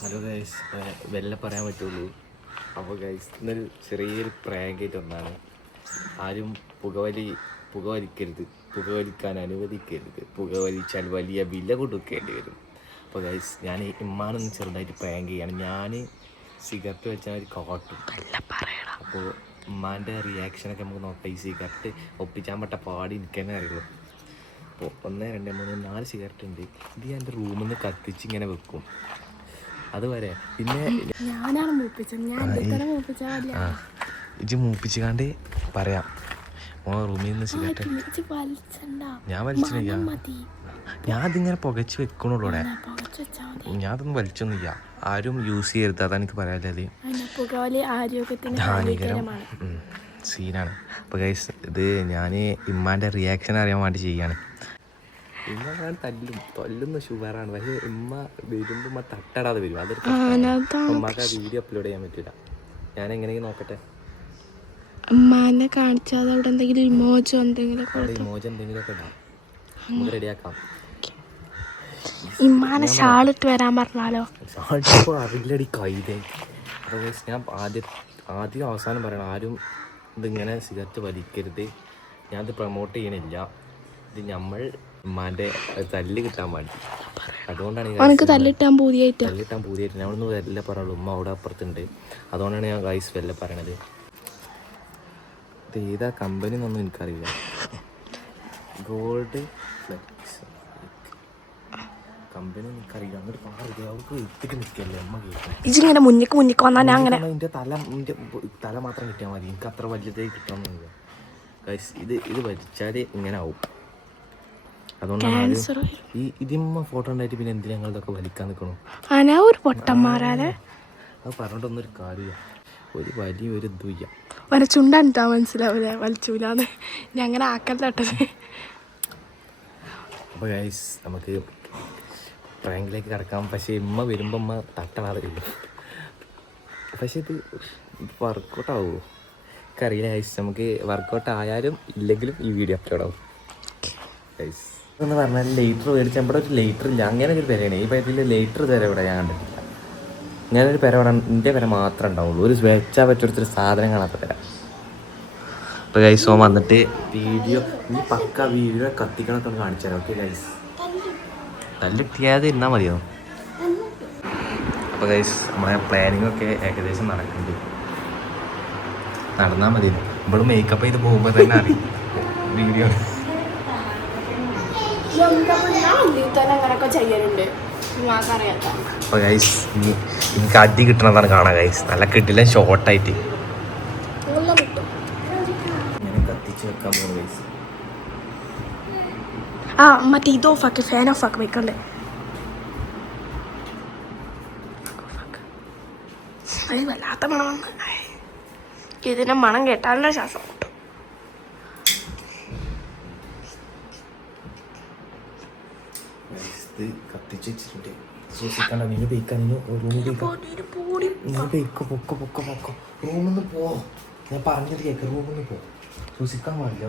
Hello guys, വെല്ല പറയാൻ പറ്റുള്ളൂ. അപ്പോൾ ഗൈസ് ഇന്നൊരു ചെറിയൊരു പ്രാങ്കായിട്ട് ഒന്നാണ്. ആരും പുകവലിക്കരുത്, പുകവലിക്കാൻ അനുവദിക്കരുത്. പുകവലിച്ചാൽ വലിയ വില കൊടുക്കേണ്ടി വരും. അപ്പോൾ ഗൈസ് ഞാൻ ഇമ്മാനൊന്ന് ചെറുതായിട്ട് പ്രാങ്ക് ചെയ്യാണ്. ഞാൻ സിഗരറ്റ് വെച്ചാൽ ഒരു കാട്ടും. അപ്പോൾ ഉമ്മാൻ്റെ റിയാക്ഷനൊക്കെ നമുക്ക് നോക്കാം. ഈ സിഗരറ്റ് ഒപ്പിച്ചാൻ പറ്റ പാടി എനിക്ക് തന്നെ അറിയുള്ളൂ. അപ്പോൾ 1 2 3 4 സിഗരറ്റ് ഉണ്ട്. ഇത് ഞാൻ എൻ്റെ റൂമിൽ നിന്ന് കത്തിച്ച് ഇങ്ങനെ വെക്കും. അതുവരെ പിന്നെ ഞാനാണ് ഇജ്ജ് മൂപ്പിച്ചാണ്ട് പറയാം. റൂമിൽ നിന്ന് സിഗരറ്റ് ഞാൻ വലിച്ചില്ല. ഞാൻ അതിങ്ങനെ പുകച്ച് വെക്കണുള്ളൂടെ. ഞാൻ അതൊന്നും വലിച്ചൊന്നുമില്ല. ആരും യൂസ് ചെയ്യരുത്, അതാണ് എനിക്ക് പറയാനുള്ളത്. ഹാനികരം സീനാണ്. അപ്പോൾ ഗൈസ് ഇത് ഞാൻ ഇമ്മാൻ്റെ റിയാക്ഷൻ അറിയാൻ വേണ്ടി ചെയ്യാണ്. ഇമ്മ ഞാൻ തല്ലുന്ന ഷുഗറാണ്. പക്ഷേ ഇമ്മ വരുമ്പോൾ ഉമ്മ തട്ടടാതെ വരും. അതൊരു ഉമ്മക്ക് ആ വീഡിയോ അപ്ലോഡ് ചെയ്യാൻ പറ്റില്ല. ഞാൻ എങ്ങനെയെങ്കിലും നോക്കട്ടെ. അമ്മാനെ കാണിച്ചാൽ അവിടെ എന്തെങ്കിലും ഇമോജോ എന്തെങ്കിലുമൊക്കെ ഇടാം, നമുക്ക് റെഡിയാക്കാം. ഇമ്മാനെ ഷാളിട്ട് വരാൻ പറഞ്ഞാലോ? ഷാളിപ്പോൾ അറിയില്ലടി കൈതേ. അപ്പോൾ ഞാൻ ആദ്യം അവസാനം പറയണം, ആരും ഇതിങ്ങനെ സിഗരറ്റ് വലിക്കരുത്. ഞാനത് പ്രൊമോട്ട് ചെയ്യണില്ല. ഇത് നമ്മൾ ഉമ്മാൻ്റെ തല്ല് കിട്ടാൻ വേണ്ടി. അതുകൊണ്ടാണ് തല്ലിട്ടാൻ പൂതിയായിട്ട് ഞാൻ ഒന്ന് വല്ല പറയുള്ളൂ. ഉമ്മ അവിടെ അപ്പുറത്തുണ്ട്. അതുകൊണ്ടാണ് ഞാൻ ഗൈസ് വല്ല പറയണത്. ഇത് ഏതാ കമ്പനി എന്നൊന്നും എനിക്കറിയില്ല. ഗോൾഡ് ഫ്ലെക്സ് കമ്പനി എനിക്കറിയില്ല. അങ്ങോട്ട് പാറില്ല. അവർക്ക് എത്തിക്ക് നിൽക്കല്ലേ അമ്മ കേൾക്കും. ഇതിങ്ങനെ മുന്നിക്ക് വന്നാൽ ഞാൻ അങ്ങനെ എൻ്റെ തല മാത്രം കിട്ടിയാൽ മതി. എനിക്ക് അത്ര വലിയതായി കിട്ടണമെന്നില്ല ഗൈസ്. ഇത് വലിച്ചാൽ ഇങ്ങനെ ആവും. അതുകൊണ്ടാണ് ഇതിമ്മ ഫോട്ടോ ഉണ്ടായിട്ട് പിന്നെ എന്തിനാ ഞങ്ങളിതൊക്കെ വലിക്കാൻ നിൽക്കണു? ഒരു പൊട്ടന്മാരാലെ അത് പറഞ്ഞിട്ടൊന്നും ഒരു കാര്യമില്ല. ഒരു വലിയൊരു ഇതുമില്ല. വരച്ചുണ്ടാ മനസ്സിലാവില്ല, വലിച്ചൂലാന്ന് ഞാൻ അങ്ങനെ ആക്കല്ലോട്ടത്. അപ്പോൾ ഗൈസ് നമുക്ക് പ്രാങ്കിലേക്ക് കിടക്കാം. പക്ഷേ ഉമ്മ വരുമ്പോൾ ഉമ്മ തട്ടണാതെ വരും. പക്ഷേ ഇത് വർക്കൗട്ട് ആവുമോ എനിക്കറിയില്ല ഗൈസ്. നമുക്ക് വർക്കൗട്ട് ആയാലും ഇല്ലെങ്കിലും ഈ വീഡിയോ അപ്ലോഡ് ആവും ഗൈസ്. എന്ന് പറഞ്ഞാൽ ലൈറ്റർ മേടിച്ച് നമ്മുടെ ഒരു ലൈറ്റർ ഇല്ല. അങ്ങനെ ഒരു പെരയാണ് ഈ പയത്തിൽ. ലൈറ്റർ തരാം ഇവിടെ ഞാൻ കണ്ടിട്ടില്ല. ഞാനൊരു പെര ഇവിടെ എൻ്റെ പെര മാത്രമേ ഉണ്ടാവുള്ളൂ. ഒരു വെച്ചാൽ പറ്റൊരു സാധനം കാണാത്ത പെര. അപ്പോൾ ഗൈസ് ഓൻ വന്നിട്ട് വീഡിയോ ഈ പക്ക വീഡിയോ കത്തിക്കണൊക്കെ ഒന്ന് കാണിച്ചു തരാം. ഓക്കെ ഗൈസ്, തല്ലിട്ടിയാതെ ഇരുന്നാൽ മതിയോ? അപ്പോൾ ഗൈസ് നമ്മളെ പ്ലാനിങ്ങൊക്കെ ഏകദേശം നടക്കുന്നുണ്ട്. നടന്നാൽ മതി. നമ്മൾ മേക്കപ്പ് ചെയ്ത് പോകുമ്പോൾ തന്നെ അറിയും വീഡിയോ. അപ്പോൾ ഗൈസ് എനിക്ക് അടി കിട്ടണതാണ് കാണാം ഗൈസ്. നല്ല കിട്ടില്ല ഷോർട്ടായിട്ട് ഞാൻ കത്തിച്ച് വെക്കാൻ പോകുന്നു ഗൈസ്. മറ്റേ ഇത് ഓഫാക്കി, ഫാൻ ഓഫാക്കി വെക്കണ്ടേ? അത് വല്ലാത്ത മണം. ഇതിന്റെ മണം കേട്ടാലോ ശ്വാസം കിട്ടും. കത്തിച്ച് വെച്ചിട്ടുണ്ട്. സൂക്ഷിക്കണ്ട. നീ ബേക്കാൻ റൂമിന്ന് പോ. ഞാൻ പറഞ്ഞത് കേക്ക്. റൂമിന്ന് പോ. സൂക്ഷിക്കാൻ പാടില്ല.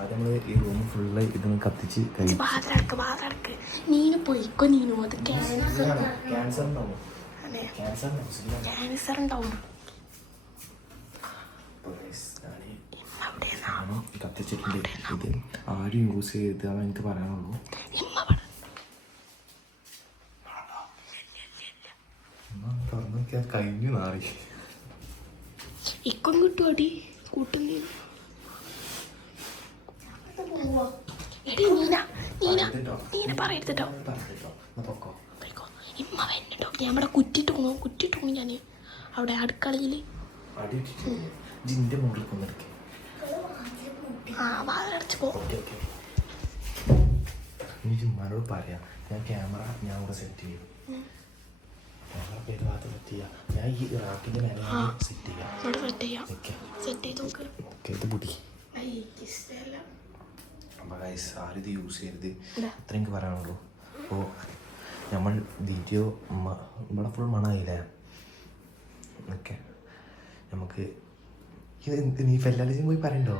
ആദ്യം നമ്മൾ ഈ റൂം ഫുള്ള് ഇതൊന്ന് കത്തിച്ച് ക്യാൻസർ ഉണ്ടാവും. കത്തിച്ചിട്ടുണ്ട്. ഇത് ആരും യൂസ് ചെയ്താൽ എനിക്ക് പറയാനുള്ളൂ. തുറന്നൊക്കെ കഴിഞ്ഞു നാറി ഇക്കം കിട്ടുമടി കൂട്ടുന്നീ. പറയരുതോ ഇമ്മ വന്നിട്ടോ. ഞാൻ ഇവിടെ കുറ്റിട്ട് പോണു. ഞാൻ അവിടെ അടുക്കളയിൽ ജിമ്മാനോട് പറയാം. ഞാൻ ക്യാമറ ഞാൻ ഇവിടെ സെറ്റ് ചെയ്യും. ക്യാമറ പേര് ഭാഗത്ത് സെറ്റ് ചെയ്യാം. ഞാൻ ഈ റാക്കിൻ്റെ മേലെ സെറ്റ് ചെയ്യാം. ഓക്കെ ഇത് പൊടി. അപ്പോൾ ഗൈസ് ആരും ഇത് യൂസ് ചെയ്യരുത്, അത്ര എനിക്ക് പറയാനുള്ളൂ. അപ്പോൾ നമ്മൾ വീഡിയോ ഇവിടെ ഫുൾ മണമായില്ലേ? ഓക്കെ നമുക്ക് നീ ഫെല്ലാലിസും പോയി പറയണ്ടോ?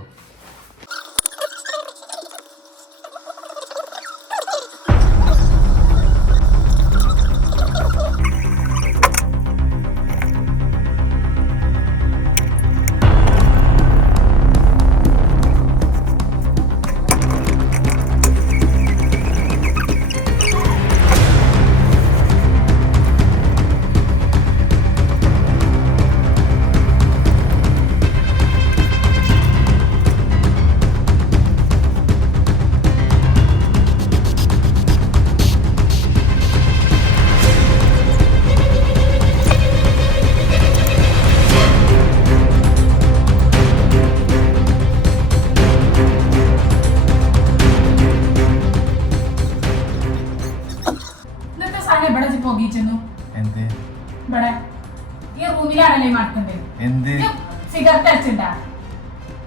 പോകിച്ചു എന്ത് ഇവിടെ ഈ റൂമിലാണല്ലേ മറക്കണ്ടേ എന്ത് സിഗരറ്റ് അടിച്ചിട്ടാ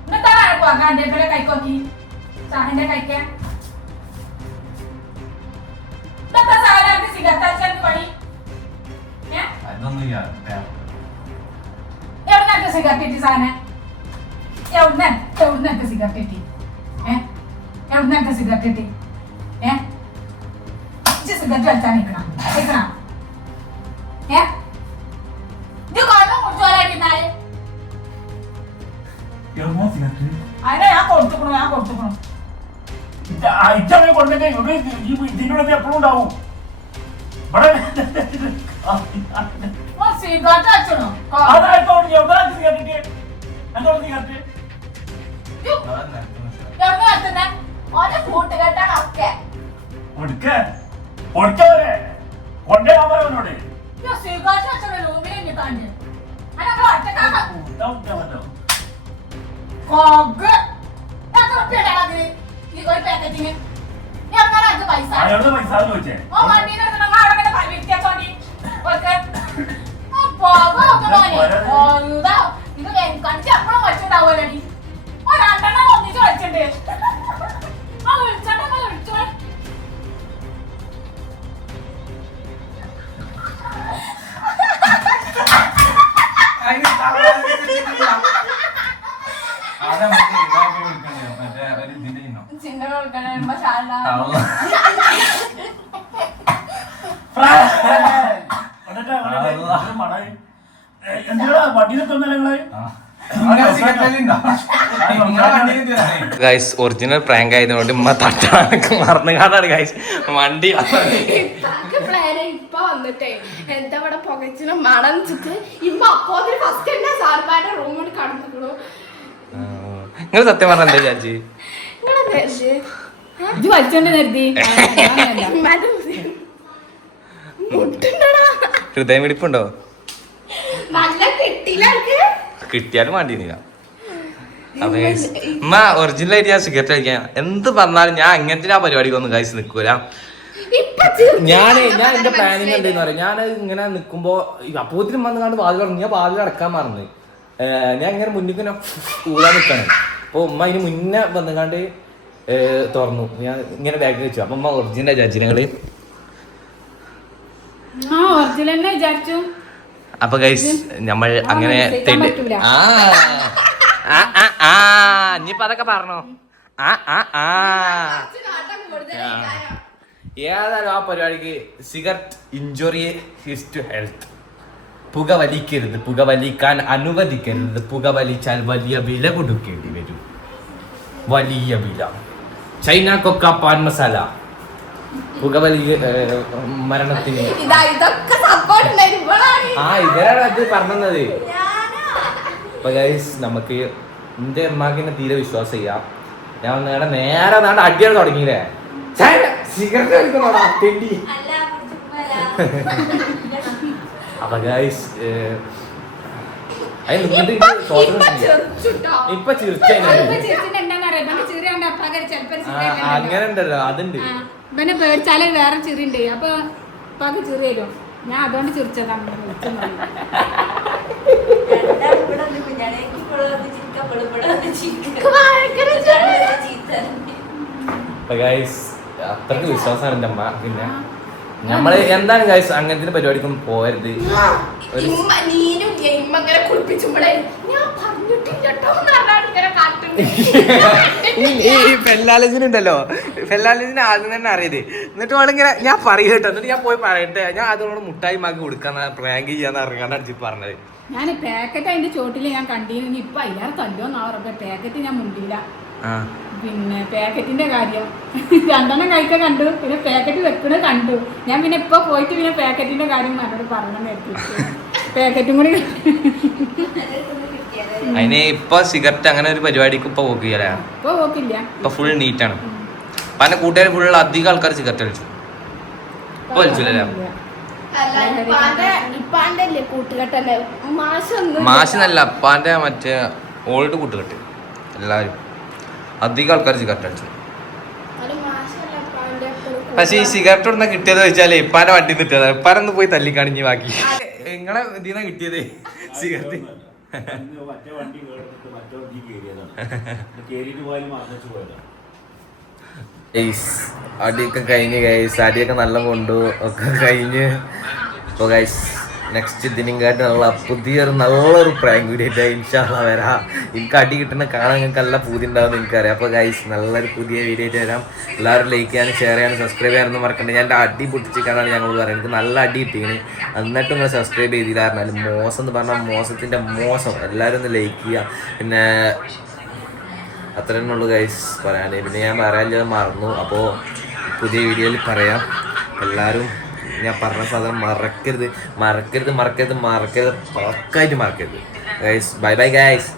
എന്നിട്ടാണ് പോകാൻ എന്റെ കൈക്കോക്കി സാറിന്റെ കഴിക്കാൻ ഇന്നത്തെ സാധനം സിഗരറ്റ് അടിച്ചാൽ പണി അതൊന്നും എവിടുന്നൊക്കെ സിഗരറ്റ് ഇട്ടി സാധനം എവിടുന്നൊക്കെ സിഗരറ്റ് ഇട്ടി എവിടുന്നൊക്കെ സിഗരറ്റ് ഇട്ടി സിഗരറ്റ് വലിച്ചാൽ നിൽക്കണം ഇത് കൊല്ലം കുടിച്ചോലായിരുന്നാല് അതിനെ ഞാൻ കൊടുത്തുക്കണു ഇതിനോട് എപ്പോഴും ഉണ്ടാവും സിഗരറ്റ് അടിച്ചണോ എവിടുന്ന് ഓരോ കൂട്ടുകെട്ടാണ് ഒക്കെ കൊണ്ടേവനോട് സിഗരറ്റ് അടിച്ചോ റൂമിൽ നിൽക്കാണ്ട് അതിനൊക്കെ ഒറ്റക്കാക്ക പൈസ ചോദിച്ചേ ഇത് കണിച്ചപ്പോഴും വെച്ചിട്ടുണ്ടാവുമല്ലോടി രണ്ടെണ്ണം ഒന്നിച്ച് വെച്ചിട്ടുണ്ട് വിളിച്ചോ ഗൈസ് ഒറിജിനൽ പ്രാങ്ക് ആയതുകൊണ്ട് ഉമ്മ തട്ടാനൊക്കെ മറന്നുകാണ്ടാണ് ഗൈസ് വണ്ടി ഇപ്പൊ വന്നിട്ടേ എന്താ ഇവിടെ പുകച്ചിന് മണം ചിട്ട് ഇപ്പൊ അപ്പോ ഫസ്റ്റ് തന്നെ സാർമാരുടെ റൂമിൽ കടന്നിക്കണു. നിങ്ങൾ സത്യം പറഞ്ഞ എന്താ ചാച്ചി ഇത് വലിച്ചോണ്ട് കരുതി ഹൃദയമിടിപ്പുണ്ടോ? നല്ല കിട്ടിയില്ല കിട്ടിയാലും വേണ്ടിയില്ല. അപ്പൊ ഉമ്മ ഒറിജിനൽ ആയിട്ട് ഞാൻ സിഗരറ്റ് കഴിക്കാൻ എന്ത് പറഞ്ഞാലും ഞാൻ അങ്ങനത്തെ ആ പരിപാടിക്കൊന്നും കഴിച്ച് നിൽക്കൂല. ഞാൻ എന്റെ പ്ലാനിങ് എന്താന്ന് പറയാം, ഞാൻ ഇങ്ങനെ നിൽക്കുമ്പോ അപ്പോത്തിനും വന്ന് കണ്ട് വാതിൽ തുറന്നു. ഞാൻ വാതിൽ അടക്കാൻ മറന്ന് ഞാൻ ഇങ്ങനെ മുന്നിൽ ഊരാൻ നിൽക്കണം. അപ്പൊ ഉമ്മ അതിന് മുന്നേ വന്നുകാണ്ട് തുറന്നു. ഞാൻ ഇങ്ങനെ ബാഗിൽ വെച്ചു. അപ്പൊ ഉമ്മ ഒറിജിനൽ ജഡ്ജിനകള് വിചാരിച്ചു. അപ്പൊ ഗൈസ് നമ്മൾ അങ്ങനെ ഇനിയിപ്പൊ അതൊക്കെ പറഞ്ഞോ. ഏതായാലും ആ പരിപാടിക്ക് cigarette injurious to health. പുക വലിക്കരുത്, പുക വലിക്കാൻ അനുവദിക്കരുത്. പുക വലിച്ചാൽ വലിയ വില കൊടുക്കേണ്ടി വരും, വലിയ വില. ചൈന കൊക്ക പാൻ മസാല പുക വലിയ മരണത്തിന് ഇവരാണ് അത് പറഞ്ഞത്. അപ്പൊ ഗൈസ് നമുക്ക് എന്റെ അമ്മാക്കിനെ തീരെ വിശ്വാസം ചെയ്യാം. ഞാൻ വന്ന നേരെ നാട് അടിയാണ് തുടങ്ങിയില്ലേ. സിഗരറ്റ് കഴിക്കണോടാ തെണ്ടി. അപ്പൊ ഗൈസ് ഇപ്പൊ ചിരിച്ച അങ്ങനെ ഉണ്ടല്ലോ, അതുണ്ട്. പിന്നെ പേടിച്ചാലേ വേറെ ചിറിണ്ട്. അപ്പൊ ഉപ്പാക്ക് ചിറി തരും. ഞാൻ അതുകൊണ്ട് ചിരിച്ചതാണ്. അത്രക്ക് വിശ്വാസമാണ് എന്റെ അമ്മ. പിന്നെ നമ്മള് എന്താണ് ഗൈസ് അങ്ങനത്തെ പരിപാടിക്കൊന്നും പോകരുത്. ഈ ഫെല്ലാലജിനുണ്ടല്ലോ, ഫെല്ലാലജിന് ആദ്യം തന്നെ അറിയത്. എന്നിട്ട് വേണമെങ്കിൽ ഞാൻ പറയട്ടെ, എന്നിട്ട് ഞാൻ പോയി പറയട്ടെ. ഞാൻ അതോട് മുട്ടായി മാക്കി കൊടുക്കാന്ന് പ്രാങ്ക് ചെയ്യാന്ന് അറിയാണ്ട് അടിച്ച് പറഞ്ഞത്. ഞാൻ പാക്കറ്റ് അതിന്റെ ചോട്ടില് ഞാൻ കണ്ടിരുന്നു. ഇപ്പൊ അതിലാറ് തല്ലോന്നാ പാക്കറ്റ് ഞാൻ മുണ്ടില്ല. പിന്നെ പാക്കറ്റിന്റെ കാര്യം രണ്ടെണ്ണം കഴിക്കാൻ കണ്ടു, പിന്നെ പാക്കറ്റ് വെക്കണ കണ്ടു. ഞാൻ പിന്നെ ഇപ്പൊ പോയിട്ട് പിന്നെ പാക്കറ്റിന്റെ കാര്യം എന്നോട് പറഞ്ഞു പാക്കറ്റും കൂടി. അതിന് ഇപ്പൊ സിഗരറ്റ് അങ്ങനെ ഒരു പരിപാടിക്ക് ഇപ്പൊ പോക്കില്ല. ഇപ്പൊ പോക്കില്ല, ഇപ്പൊ ഫുൾ നീറ്റാണ്. പല കൂട്ടുകാർ ഫുൾ അധികം ആൾക്കാർ സിഗരറ്റ് വലിച്ചു. ഇപ്പൊ വലിച്ചില്ലല്ലേ? മാഷെന്നല്ല, അപ്പാന്റെ മറ്റേ ഓൾഡ് കൂട്ടുകെട്ട് എല്ലാവരും അധികം ആൾക്കാർ സിഗരറ്റ് അടിച്ചു. ഉമ്മാന്റെ എപ്പോഴും പക്ഷെ ഈ സിഗരറ്റ് ഇടുന്ന കിട്ടിയത് വെച്ചാല് ഇപ്പാന്റെ വണ്ടി കിട്ടിയതാ. ഇപ്പാനൊന്ന് പോയി തല്ലിക്കാണിഞ്ഞ് ബാക്കി. നിങ്ങളെ ഇതിന്നാ കിട്ടിയത് സിഗരറ്റ്. മറ്റേ വണ്ടി കേട്ടിട്ട് മറ്റേ വണ്ടി കയറിയതാണ്. കയറിയിട്ട് പോയാലും മറന്നു പോയതാണ്. അടിയൊക്കെ കഴിഞ്ഞ് ഗൈസ്, അടിയൊക്കെ നല്ല കൊണ്ടു ഒക്കെ കഴിഞ്ഞ്. അപ്പോൾ ഗൈസ് നെക്സ്റ്റ് ഇതിനെക്കാട്ടി നല്ല പുതിയൊരു നല്ലൊരു പ്രാങ്ക് വീഡിയോ ആയിട്ട് ഇൻഷാല്ലാ വരാം. എനിക്ക് അടി കിട്ടുന്ന കാണാൻ നിങ്ങൾക്ക് നല്ല പൂതി ഉണ്ടാവും എനിക്കറിയാം. അപ്പോൾ ഗൈസ് നല്ലൊരു പുതിയ വീഡിയോ ആയിട്ട് വരാം. എല്ലാവരും ലൈക്ക് ചെയ്യാനും ഷെയർ ചെയ്യാനും സബ്സ്ക്രൈബ് ചെയ്യാനൊന്നും മറക്കണ്ട. ഞാൻ എൻ്റെ അടി പൊട്ടിച്ചിട്ടാണ് ഞങ്ങൾ പറയുന്നത്. എനിക്ക് നല്ല അടി കിട്ടിയാണ്, എന്നിട്ടും നിങ്ങൾ സബ്സ്ക്രൈബ് ചെയ്തില്ലായിരുന്നാലും മോശം എന്ന് പറഞ്ഞാൽ മോശത്തിൻ്റെ മോശം. എല്ലാവരും ഒന്ന് ലൈക്ക് ചെയ്യുക. പിന്നെ അത്ര തന്നെ ഉള്ളൂ ഗൈസ് പറയാൻ. പിന്നെ ഞാൻ പറയാൻ മറന്നു. അപ്പോൾ പുതിയ വീഡിയോയിൽ പറയാം. എല്ലാവരും ഞാൻ പറഞ്ഞ സാധനം മറക്കരുത്, പക്കായിട്ട് മറക്കരുത് ഗൈസ്. Bye bye guys.